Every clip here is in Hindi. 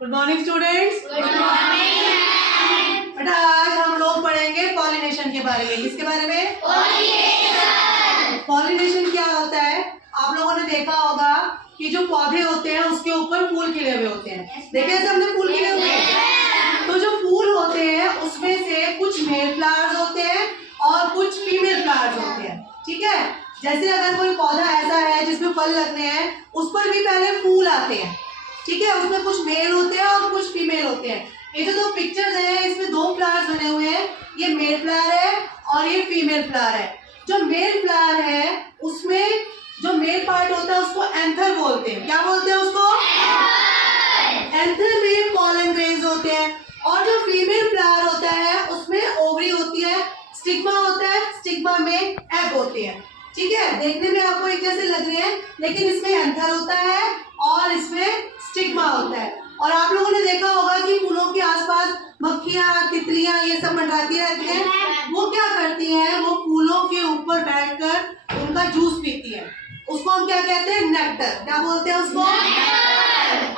Good morning students. Good morning. बेटा आज हम लोग पढ़ेंगे पॉलिनेशन के बारे में। किसके बारे में? पॉलिनेशन। पॉलिनेशन क्या होता है? आप लोगों ने देखा होगा कि जो पौधे होते हैं उसके ऊपर फूल खिले हुए होते हैं। देखे ऐसे हमने फूल खिले हुए हैं। तो जो फूल होते हैं उसमें से कुछ मेल फ्लावर्स होते हैं और कुछ फीमेल फ्लावर्स होते हैं। ठीक है, जैसे अगर कोई पौधा ऐसा है जिसमें फल लगने हैं, उस पर भी पहले फूल आते हैं। ठीक है, उसमें कुछ मेल होते हैं और कुछ फीमेल होते हैं। ये जो दो पिक्चर्स हैं इसमें दो फ्लावर्स बने हुए हैं, ये मेल फ्लावर है और ये फीमेल फ्लावर है। जो मेल फ्लावर है उसमें जो मेल पार्ट होता है उसको एंथर बोलते हैं। क्या बोलते हैं उसको? एंथर में पॉलन ग्रेन्स होते हैं। और जो फीमेल फ्लावर होता है उसमें ओवरी होती है, स्टिग्मा होता है, स्टिग्मा में एग होते हैं। ठीक है, देखने में आपको एक जैसे लग रहे हैं लेकिन इसमें एंथर होता है और इसमें स्टिग्मा होता है। और आप लोगों ने देखा होगा कि फूलों के आसपास मक्खियाँ, तितलियाँ ये सब मंडराती रहती हैं। वो क्या करती हैं? वो फूलों के ऊपर बैठकर उनका जूस पीती है। उसको हम क्या कहते हैं? नेक्टर। क्या बोलते हैं उसको?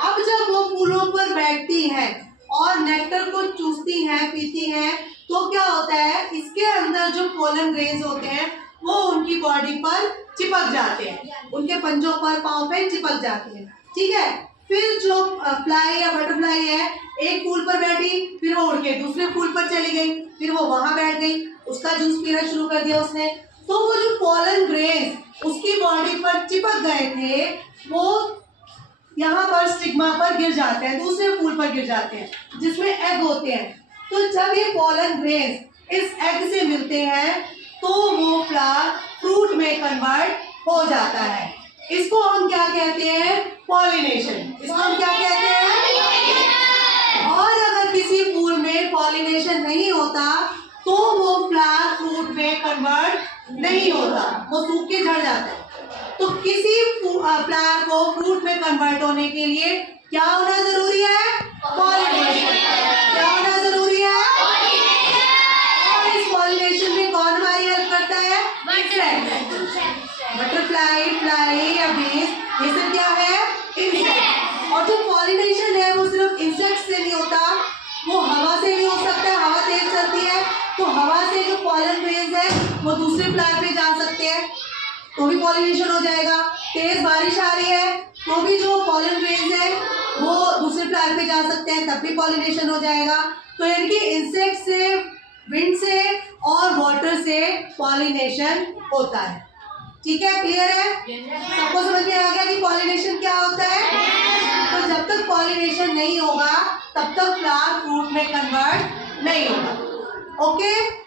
अब जब वो फूलों पर बैठती हैं और नेक्टर को चूसती हैं, पीती हैं, तो क्या होता है? इसके अंदर जो पोलन ग्रेन्स होते हैं वो उनकी बॉडी पर चिपक जाते हैं, उनके पंजों पर, पाँव पे चिपक जाते हैं। ठीक है, फिर जो फ्लाई या बटरफ्लाई है एक फूल पर बैठी, फिर वो उड़ के दूसरे फूल पर चली गई, फिर वो वहां बैठ गई, उसका जूस पीना शुरू कर दिया उसने। तो वो जो पोलन ग्रेन्स उसकी बॉडी पर चिपक गए थे वो यहाँ पर स्टिग्मा पर गिर जाते हैं, दूसरे फूल पर गिर जाते हैं जिसमें एग होते हैं। तो जब ये पोलन ग्रेन्स इस एग से मिलते हैं तो वो फ्लावर फ्रूट में कन्वर्ट हो जाता है। इसको हम क्या कहते हैं? पॉलिनेशन। इसको हम क्या कहते हैं? और अगर किसी फूल में पॉलिनेशन नहीं होता तो वो फ्लावर फ्रूट में कन्वर्ट नहीं होता, वो सूख के झड़ जाता है। तो किसी फ्लावर को फ्रूट में कन्वर्ट होने के लिए क्या होना जरूरी है? पॉलिनेशन। क्या होना जरूरी है? और इस पॉलिनेशन में कौन हमारी हेल्प करता है? बटरफ्लाई, फ्लाई या बीज, ये सब क्या है? इंसेक्ट। और जो पॉलिनेशन है वो सिर्फ इंसेक्ट से नहीं होता, वो हवा से भी हो सकता है। हवा तेज चलती है तो हवा से जो पॉलन ग्रेन्स है वो दूसरे फ्लावर पे जा सकते हैं, तो भी पॉलिनेशन हो जाएगा। तेज बारिश आ रही है तो भी जो पॉलन ग्रेन्स है वो दूसरे फ्लावर पे जा सकते हैं, तब भी पॉलिनेशन हो जाएगा। तो इनकी इंसेक्ट से, विंड से और वाटर से पॉलिनेशन होता है। ठीक है, क्लियर है? सबको समझ में आ गया कि पॉलिनेशन क्या होता है? तो जब तक पॉलिनेशन नहीं होगा तब तक फ्लावर फ्रूट में कन्वर्ट नहीं होगा। ओके।